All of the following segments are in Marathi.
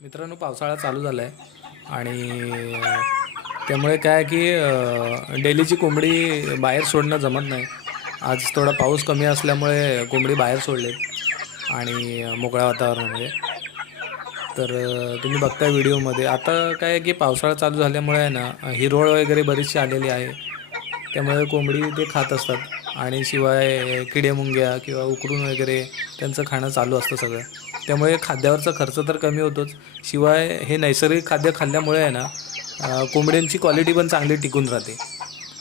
मित्रांनो पावसाळा चालू झाला आहे आणि त्यामुळे काय की डेलीची कोंबडी बाहेर सोडणं जमत नाही. आज थोडा पाऊस कमी असल्यामुळे कोंबडी बाहेर सोडले आणि मोकळ्या वातावरणामध्ये. तर तुम्ही बघताय व्हिडिओमध्ये. आता काय आहे की पावसाळा चालू झाल्यामुळे आहे ना हिरवळ वगैरे बरीचशी आलेली आहे. त्यामुळे कोंबडी ते खात असतात. आणि शिवाय किडेमुंग्या किंवा उकरून वगैरे त्यांचं खाणं चालू असतं सगळं. त्यामुळे खाद्यावरचा खर्च तर कमी होतोच. शिवाय हे नैसर्गिक खाद्य खाल्ल्यामुळे आहे ना कोंबड्यांची क्वालिटी पण चांगली टिकून राहते.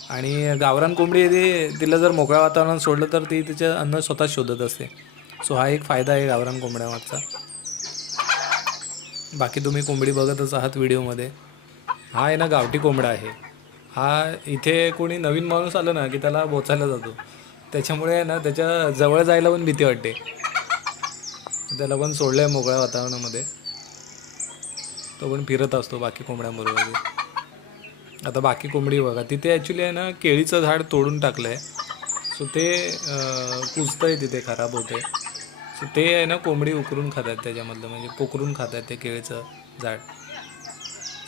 आणि गावरान कोंबडी ती तिला जर मोकळ्या वातावरणात सोडलं तर ती तिचं अन्न स्वतः शोधत असते. सो हा एक फायदा आहे गावरान कोंबड्यामागचा. बाकी तुम्ही कोंबडी बघतच आहात व्हिडिओमध्ये. हा आहे ना गावठी कोंबडा आहे. हा इथे कोणी नवीन माणूस आलं ना की त्याला बोचायला जातो. त्याच्यामुळे आहे ना त्याच्याजवळ जायला पण भीती वाटते. त्याला पण सोडलं आहे मोकळ्या वातावरणामध्ये. तो पण फिरत असतो बाकी कोंबड्यांबरोबर. आता बाकी कोंबडी बघा तिथे ॲक्च्युली आहे ना केळीचं झाड तोडून टाकलं आहे सो ते कुजतं आहे तिथे खराब होते सो ते आहे ना कोंबडी उकरून खातात त्याच्यामधलं म्हणजे पोकरून खातात ते केळीचं झाड.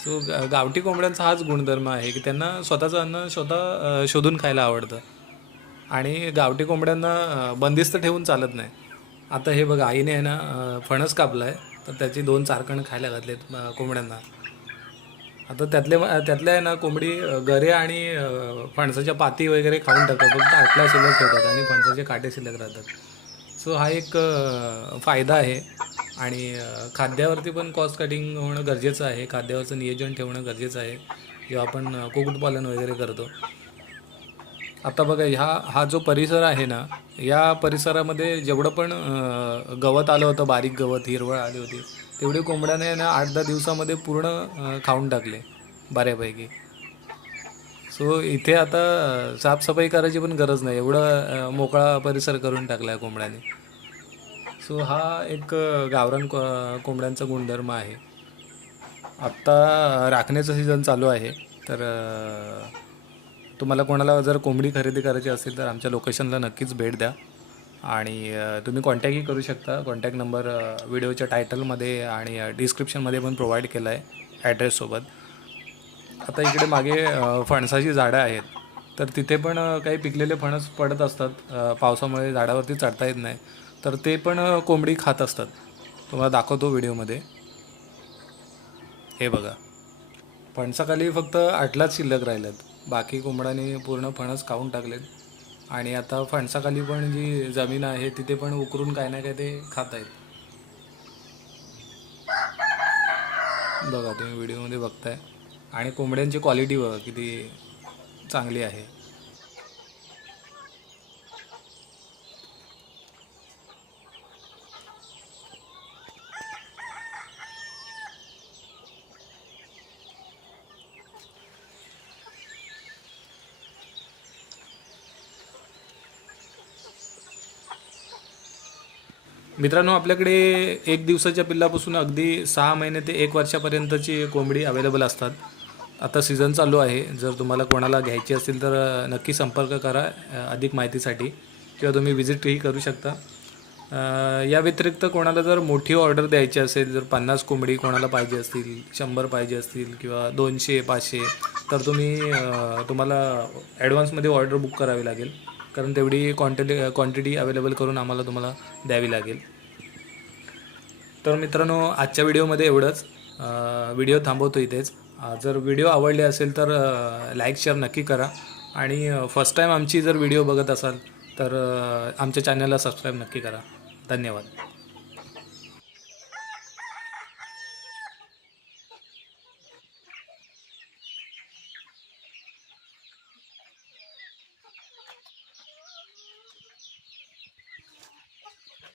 सो गावठी कोंबड्यांचा हाच गुणधर्म आहे की त्यांना स्वतःचं अन्न स्वतः शोधून खायला आवडतं. आणि गावठी कोंबड्यांना बंदिस्त ठेवून चालत नाही. आता हे बघा आईने आहे ना फणस कापला आहे तर त्याची दोन चारकण खायला घातलेत कोंबड्यांना. आता त्यातले त्यातल्या आहे ना कोंबडी गरे आणि फणसाच्या पाती वगैरे खाऊन टाकतात फक्त आटला शिल्लक ठेवतात आणि फणसाचे काटे शिल्लक राहतात. सो हा एक फायदा आहे आणि खाद्यावरती पण कॉस्ट कटिंग होणं गरजेचं आहे खाद्यावरचं नियोजन ठेवणं गरजेचं आहे जेव्हा आपण कुक्कुटपालन वगैरे करतो. आता बघा ह्या हा जो परिसर आहे ना या परिसरामध्ये जेवढं पण गवत आलं होतं बारीक गवत हिरवळ आली होती तेवढी कोंबड्याने ना आठ दहा दिवसामध्ये पूर्ण खाऊन टाकले बऱ्यापैकी. सो इथे आता साफसफाई करायची पण गरज नाही एवढं मोकळा परिसर करून टाकला आहे कोंबड्याने. सो हा एक गावरान को कोंबड्यांचा गुणधर्म आहे. आत्ता राखण्याचं सीझन चालू आहे तर तुम्हाला कोणाला जर कोंबडी खरेदी करायची असेल तर आमच्या लोकेशनला नक्कीच भेट द्या. आणि तुम्ही कॉन्टॅक्टही करू शकता. कॉन्टॅक्ट नंबर व्हिडिओच्या टायटलमध्ये आणि डिस्क्रिप्शनमध्ये पण प्रोव्हाइड केला आहे ॲड्रेससोबत आता इकडे मागे फणसाची झाडं आहेत. तर तिथे पण काही पिकलेले फणस पडत असतात. पावसामुळे झाडावरती चढता येत नाही. तर ते पण कोंबडी खात असतात. तुम्हाला दाखवतो व्हिडिओमध्ये. हे बघा. फणसाखाली फक्त आठलाच शिल्लक राहिल्यात. बाकी कोंबडाने पूर्ण फणस खाऊन टाकलेत. आणि आता फणसाखाली पण जी जमीन आहे तिथे पण उकरून काय ना काय ते खात आहेत बघा तुम्ही व्हिडिओमध्ये बघताय. आणि कोंबड्यांची क्वालिटी बघा किती चांगली आहे. मित्रांनो आपल्याकडे एक दिवसाच्या पिल्लापासून अगदी सहा महिने ते एक वर्षापर्यंतची कोंबडी अवेलेबल असतात. आता सीझन चालू आहे. जर तुम्हाला कोणाला घ्यायची असेल तर नक्की संपर्क करा अधिक माहितीसाठी किंवा तुम्ही विजिटही करू शकता. या व्यतिरिक्त कोणाला जर मोठी ऑर्डर द्यायची असेल जर पन्नास कोंबडी कोणाला पाहिजे असतील शंभर पाहिजे असतील किंवा दोनशे पाचशे तर तुम्ही तुम्हाला ॲडव्हान्समध्ये ऑर्डर बुक करावी लागेल. कारण तेवढी क्वांटिटी क्वांटिटी अवेलेबल करून आम्हाला तुम्हाला द्यावी लागेल. तर मित्रांनो आजच्या व्हिडिओमध्ये एवढंच. व्हिडिओ थांबवतो इथेच. जर व्हिडिओ आवडले असेल तर लाईक शेअर नक्की करा. आणि फर्स्ट टाईम आमची जर व्हिडिओ बघत असाल तर आमच्या चॅनलला सबस्क्राईब नक्की करा. धन्यवाद.